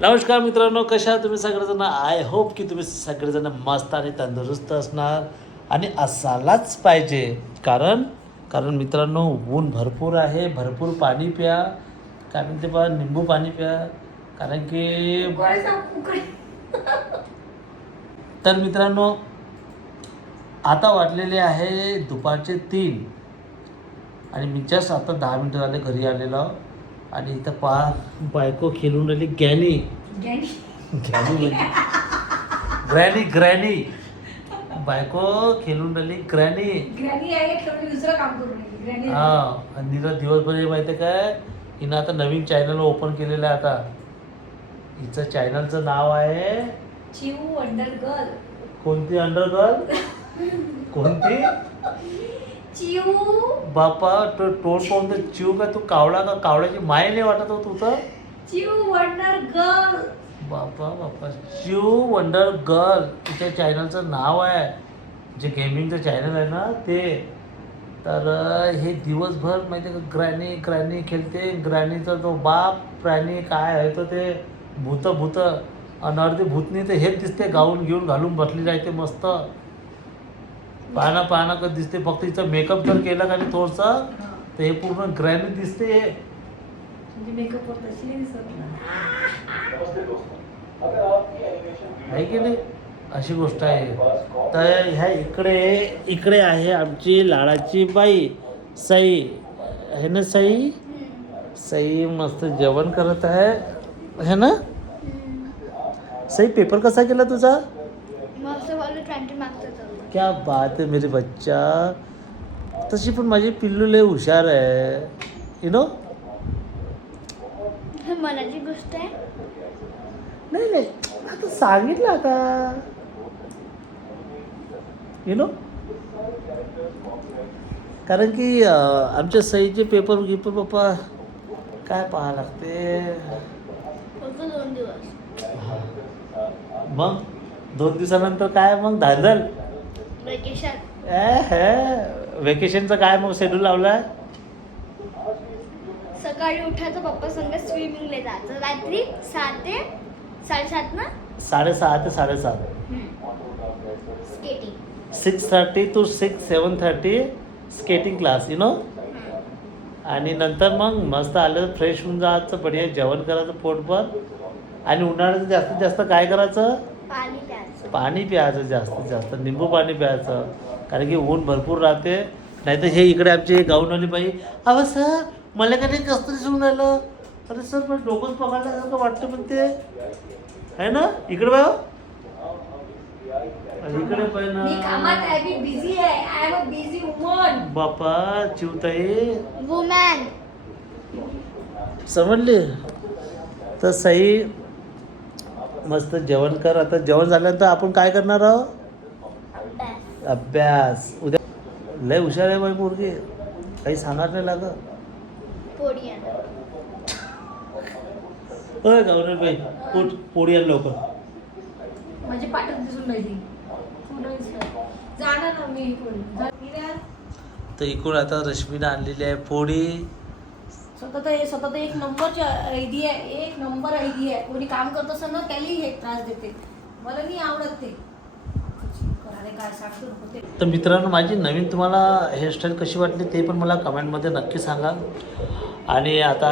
नमस्कार मित्रांनो कशा तुम्ही सगळेजण? आय होप की तुम्ही सगळेजण मस्त आणि तंदुरुस्त असणार आणि असायलाच पाहिजे. कारण कारण मित्रांनो ऊन भरपूर आहे भरपूर पाणी प्या. काय म्हणते बा निंबू पाणी प्या. कारण की तर मित्रांनो आता वाटलेले आहे दुपारचे तीन. आणि मी जस्ट आता दहा मिनटं झाले घरी आलेलो. आणि इथं पा बायको खेळून राहिली गॅनी. गॅनी. म्हणजे? Granny granny. बायको खेळून राहिली ग्रॅनी. हा आणि दिवसभर हे माहिती काय हिनं आता नवीन चॅनल ओपन केलेलं आहे आता. हिचं चॅनलचं नाव आहे? चिऊ वंडर गर्ल कोणती अंडरगर्ल? कोणती? चिऊ? बापा तो तोंड पाहून तर चिव काय तू कावळा का? कावळ्याची माय नाही वाटत हो तू तर चिऊ वंडर गर्ल बापा बापा शिव वंडर गर्ल तिच्या चॅनलचं नाव आहे. जे गेमिंगचं चॅनल आहे ना ते. तर हे दिवसभर माहिती आहे का ग्रॅनी ग्रॅनी खेळते. ग्रॅनीचा तो बाप प्राणी काय आहे तो ते भूत भूत. आणि अर्धी भूतनी तर हेच दिसते गाऊन घेऊन घालून बसली राहते मस्त. पाहणं पाहणं का दिसते. फक्त तिचं मेकअप जर केला का नाही थोडंसं तर हे पूर्ण ग्रॅनी दिसते. म्हणजे दिसत ना. आहे की नाही? अशी गोष्ट आहे. तर ह्या इकडे इकडे आहे आमची लाडाची बाई सई. आहे ना सई? सई मस्त जेवण करत आहे. है ना? सई पेपर कसा केला तुझा? ट्वेंटी मागचं क्या बात आहे मेरे बच्चा। तशी पण माझी पिल्लू लय हुशार आहे. यु नो हे मनाची गोष्ट आहे. नाही नाही. आता सांगितलं आता. यु नो कारण की आमच्या सईचे पेपर गिपर पप्पा काय पाहा लागते? फक्त दोन दिवस. मग दोन दिवसानंतर काय? मग धांदल. वेकेशन हे वेकेशनचं काय मग शेड्यूल लावलाय? सकाळी उठायचं पप्पा संग स्विमिंगला जायचं. रात्री सात ते साडेसात ना? साडेसहा ते साडेसात. Skating six thirty to six seven thirty skating class you know आणि नंतर मग मस्त आलं फ्रेश होऊन जायचं बढिया जेवण करायचं पोटभर. आणि उन्हाळ्यात जास्तीत जास्त काय करायचं? पाणी पाणी प्यायचं जास्तीत जास्त निंबू पाणी प्यायचं कारण की ऊन भरपूर राहते. नाही तर हे इकडे आमचे गाऊनवाली बाई अहो सर मला का नाही कसं दिसून राहिलं अरे सर पण डोकंच पकडल्यासारखं वाटतं पण ते आहे ना? इकडे बघ. इकडे पण मी कामात आहे मी बिझी आहे. I am a busy woman बापा चिवताई. वुमॅन समजली? तर सई मस्त जेवण कर. आता जेवण झाल्यानंतर आपण काय करणार आहोत? अभ्यास. अभ्यास उद्या लय हुशार आहे बाई पोरगी. काही सांगायला नाही लागत. होय गौरव बाई? उठ पोळी आण लवकर. माझी दिसून राहिली. तर इकडून आता रश्मीनं आणलेली आहे पोळी. स्वतः तर हे स्वतः तर एक नंबरची ऐदी आहे एक नंबर ऐदी आहे. कोणी काम करत असेल ना त्यालाही हे त्रास देते. मला नाही आवडत ते. तर मित्रांनो माझी नवीन तुम्हाला हेअरस्टाईल कशी वाटली ते पण मला कमेंटमध्ये नक्की सांगा. आणि आता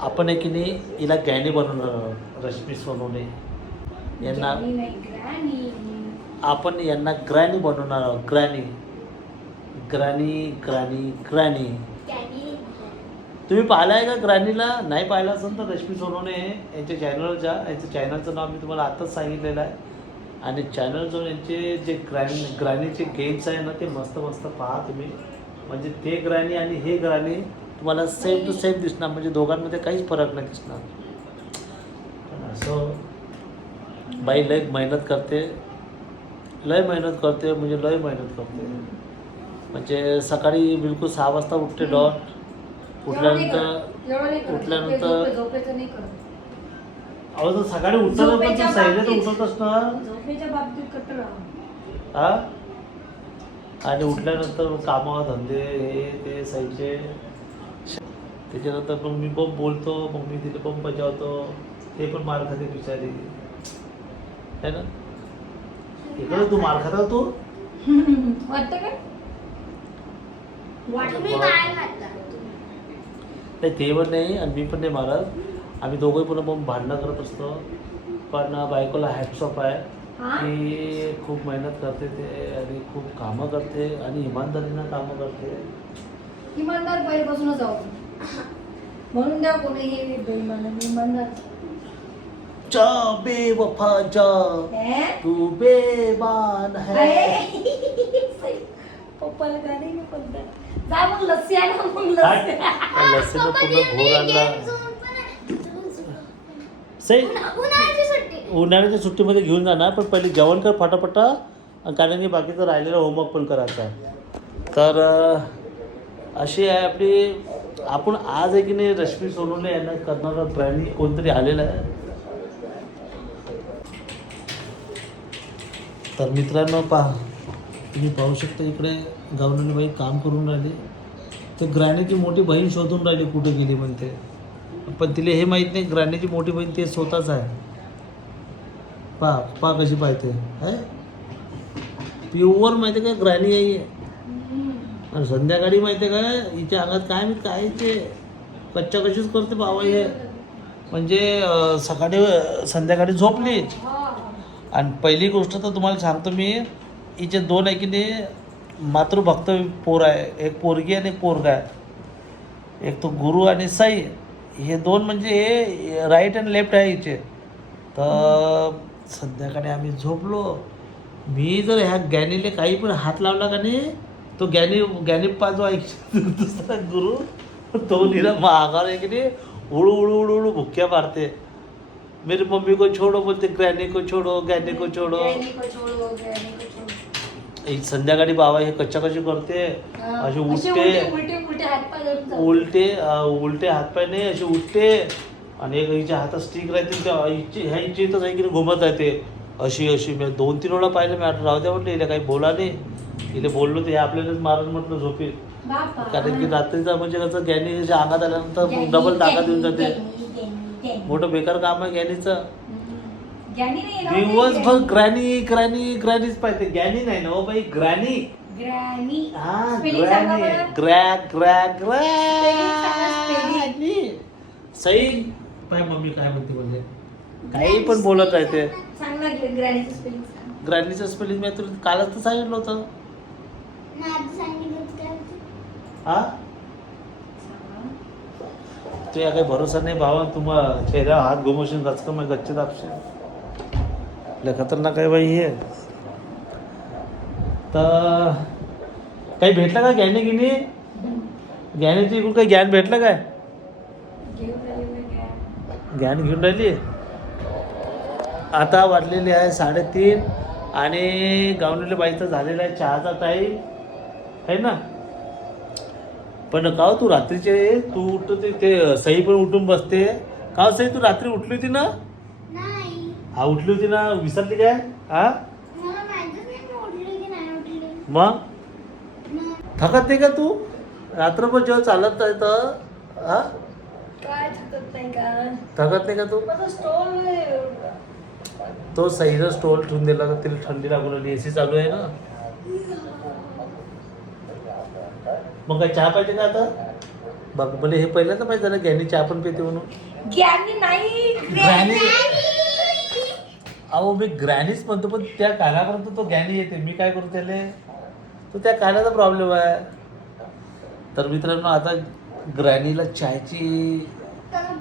आपण आहे की नाही हिला गॅनी बनवणार आहोत, रश्मी सोनवणे. यांना आपण यांना ग्रॅनी बनवणार आहोत ग्रॅनी ग्रॅनी ग्रॅनी ग्रॅनी तुम्ही पाहिला आहे का ग्रॅनीला? नाही पाहिला असेल तर रश्मी सोनूने यांच्या चॅनलच्या जा यांच्या चॅनलचं नाव मी तुम्हाला आत्ताच सांगितलेलं आहे. आणि चॅनल जो यांचे जे ग्रॅनी ग्रॅनीचे गेम्स आहे ना ते मस्त मस्त पहा तुम्ही. म्हणजे ते ग्रॅनी आणि हे ग्रॅनी तुम्हाला सेम टू सेम दिसणार. म्हणजे दोघांमध्ये काहीच फरक नाही दिसणार. सो बाई लय मेहनत करते. लय मेहनत करते म्हणजे लय मेहनत करते. म्हणजे सकाळी बिलकुल सहा वाजता उठते डॉट. उठल्यानंतर उठल्यानंतर- झोपेचं नाही करत. अहो तर सकाळी उठताना पण तू झोपेच्या बाबतीत- उठतच ना झोपेच्या बाबतीत कट्टर राहा हा? आणि उठल्यानंतर कामं धंदे हे ते सैचे त्याच्यानंतर मग मी पण बोलतो मग मी तिथे पण बजावतो. ते पण मार खाते बिचारी. है ना? इकडे तू मार खाता तू वाटतं काय तुम्ही काय नाही ते पण नाही आणि मी पण नाही मारत. आम्ही दोघंही मग भांडणं करत असतो. पण बायकोला ऑफ आहे. हा? की खूप मेहनत करते ते आणि खूप कामं करते आणि इमानदारीनं कामं करते. इमानदार पहिल्यापासूनच आहोत. म्हणून द्या कोणीही बेईमान इमानदार जा बेवफा जा हे? तू बेमान है. अरे. पप्पाला गाणे नाही. जा मग लस्सी आण मग हट. लस्सी? पूर्ण घोर आणला. सई उन्हाळ्याची सुट्टी. उन्हाळ्याच्या सुट्टीमध्ये घेऊन जाणार पण पहिले जेवण कर फटाफटा आणि कारण की बाकीचं राहिलेलं होमवर्क पण करायचा आहे. तर अशी आहे आपली आपण आज आहे की नाही रश्मी सोनवणे यांना करणारा प्राणी कोणतरी आलेला आहे? तर मित्रांनो पहा तुम्ही पाहू शकता इकडे. गावलेली बाई काम करून राहिली. तर ग्रॅनीची मोठी बहीण शोधून राहिली कुठे गेली म्हणते. पण तिला हे माहीत नाही ग्रॅनीची मोठी बहीण ते स्वतःच आहे. पा पा कशी पाहते? है? प्युअर माहिती काय ग्रॅनी आहे. आणि संध्याकाळी माहिती आहे काय हिच्या अंगात काय मी काय ते? कच्च्या कशीच करते बाबा हे. म्हणजे सकाळी संध्याकाळी झोपली. आणि पहिली गोष्ट तर तुम्हाला सांगतो मी हिचे दोन आहे की नाही मातृभक्त पोर आहे. एक पोरगी आणि एक पोरगा आहे. एक तो गुरु आणि साई हे दोन म्हणजे हे राईट अँड लेफ्ट आहे हिचे तर संध्याकाळी आम्ही झोपलो. मी जर ह्या गॅनीले काही पण हात लावला का नाही तो गॅनी गॅनीप्पा जो आहे दुसरा गुरु तो निरा महागार आहे की नाही उळू उळू उळू उळू भुक्या मारते. मेरी मम्मी को छोड़ो बोलते ग्रॅनी को छोड़ो गॅनी को छोड़ो. एक संध्याकाळी बाबा हे कच्चा कशी करते असे उठते. उलटे उलटे हातपाय नाही असे उठते. आणि एक हिच्या हातात स्टिक राहते हिची ह्या हिची इथंच आहे की घुमत राहते. अशी अशी मी दोन तीन वेळा पाहिलं मी राहू द्या म्हटलं हिला काही बोला नाही. हिला बोललो ते आपल्यालाच मारून म्हटलं झोपी. कारण की रात्रीचा म्हणजे कसं गॅनी अंगात आल्यानंतर डबल ताकद येऊन गॅनी, जाते. मोठं बेकार काम आहे गॅनीचं. गॅनी नाही ना, दिवसभर. ग्रॅनी ग्रॅनी ग्रॅनीच पाहिजे गॅनी नाही ना हो बाई ग्रॅनी ग्रॅनी हा Spelling सांगा ग्रॅनी बरं. ग्रॅ ग्रॅ ग्रॅनी सई. पाय मम्मी काय म्हणते म्हणजे काही पण बोलत राहते सांग ना ग्रॅनीचं स्पेलिंग सांग. ग्रॅनीचं स्पेलिंग मी तुला कालच तर सांगितलं होतं? हा? सांगा. तुझ्या काही भरोसा नाही भावा तुम्हाला चेहऱ्यावर हात घुमवशील गचक मग गच्चे दाबशील लय खतरनाक आहे बाई हे. तर काही भेटलं का ज्ञानी गिनी? ज्ञानीची इकडून काही ज्ञान भेटलं काय? ज्ञान घेऊन राहिली? आता वाढलेली आहे साडेतीन आणि गावलेल्या बाईचा झालेला आहे चहाचा टाईम आहे ना? पण का हो तू रात्रीचे तू उठते ते सई पण उठून बसते. का हो सई तू रात्री उठली होती ना? हा उठली होती ना विसरली काय? हा? मग? नाही. थकत नाही का तू? रात्रभर जेव्हा चालत आहे तर हा? थकत नाही का? तू? तो सईनं स्टोल ठेवून दिला तर तिला थंडी लागून आली एसी चालू आहे ना? मग काय चहा पाहिजे का आता? बघ मला हे पहिलं तर पाहिजे झालं गॅनी चहा पण पिते म्हणून. ग्रॅनी अहो मी ग्रॅनीच म्हणतो पण त्या कानापर्यंत तो गॅनी येते. मी काय करू त्याले? तो त्या कानाचा प्रॉब्लेम आहे. तर मित्रांनो आता ग्रॅनीला चायची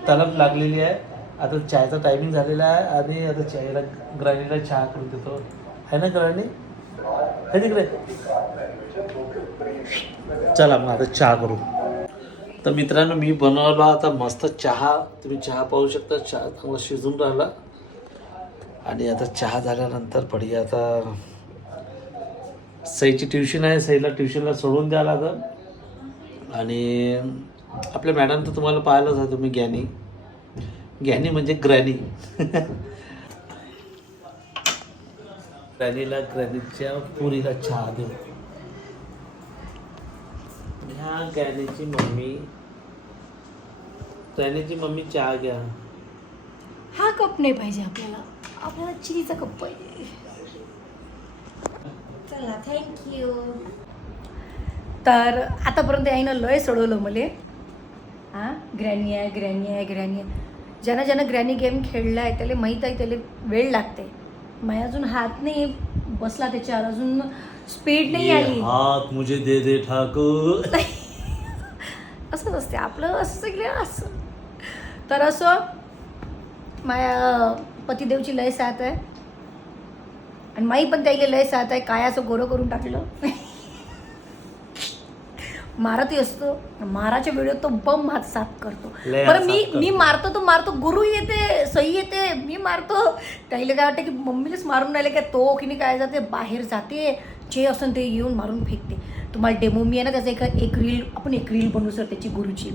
तलब लागलेली आहे. आता चायचा टायमिंग झालेला आहे आणि आता चायला ग्रॅनीला चहा करून देतो. आहे ना ग्रॅनी? आहे तिकडे. चला मग आता चहा करू. तर मित्रांनो मी बनवला आता मस्त चहा. तुम्ही चहा पाहू शकता. चहा चांगला शिजून राहिला. आणि आता चहा झाल्यानंतर पडी आता सईची ट्युशन आहे सईला ट्युशनला सोडून द्यावं लागल. आणि आपल्या मॅडम तर तुम्हाला पाहिलंच आहे तुम्ही ज्ञानी. ज्ञानी म्हणजे ग्रॅनी. ग्रॅनीला ग्रॅनीच्या पुरीला चहा देऊ. ह्या गॅनीची मम्मी गॅनीची मम्मी चहा घ्या. हा कप नाही पाहिजे आपल्याला. आपल्याला चिनीचा कप पाहिजे चला थँक्यू तर आतापर्यंत यायनं लय सोडवलं मले. हां? ग्रॅनी आहे ग्रॅनी आहे ग्रॅनी आहे ज्यानं ज्यानं ग्रॅनी गेम खेळला आहे त्याला माहीत आहे त्याला वेळ लागते. माझ्या अजून हात नाही बसला त्याच्यावर अजून स्पीड नाही ये आली. हात मुझे दे दे ठाकूर. असंच असते आपलं असं की असं. तर असं माझ्या पतिदेवची लय साथ आहे. आणि माई पण त्याला लय साथ आहे. काय असं गोरं करून टाकलं? मारतही असतो. माराच्या वेळेत तो बम हात साफ करतो. बरं मी मी. मारतो तो मारतो. गुरु येते सई येते मी मारतो. त्याला काय वाटतं की मम्मीलाच मारून राहिले काय तो की नाही काय जाते बाहेर जाते. जे असं ते येऊन मारून फेकते. तुम्हाला डेमो मी आहे ना त्याचा एक एक रील आपण एक रील बनवू सर त्याची गुरुची.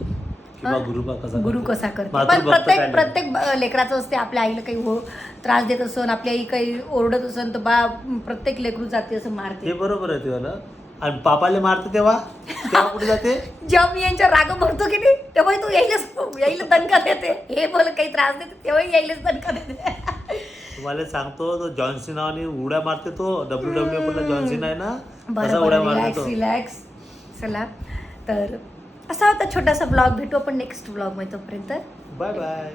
किंवा? गुरुबा कसा गुरु? कसा करतो? मातृभक्त पण प्रत्येक काय. प्रत्येक ब- लेकराचं असते आपल्या आईला काही हो त्रास देत असन आपल्या आई काही ओरडत असन तर बा प्रत्येक लेकरू जाते असं हे मारते बरोबर आहे तुला आणि पापाले मारते तेव्हा? तेव्हा कुठे जाते? जेव्हा मी यांच्या राग भरतो की नाही तेव्हा तू यायलाच यायला दणका देते. हे बोल काही त्रास देते तेव्हा यायलाच दणका देते. तुम्हाला सांगतो तो जॉन्सिना आणि उड्या मारते तो. डब्ल्यू डब्ल्यू जॉन्सिन आहे ना? बरं तसा उड्या मारते रिलॅक्स तो? रिलॅक्स चला तर असा होता छोटासा ब्लॉग भेटू आपण नेक्स्ट ब्लॉगमध्ये तोपर्यंत. Bye bye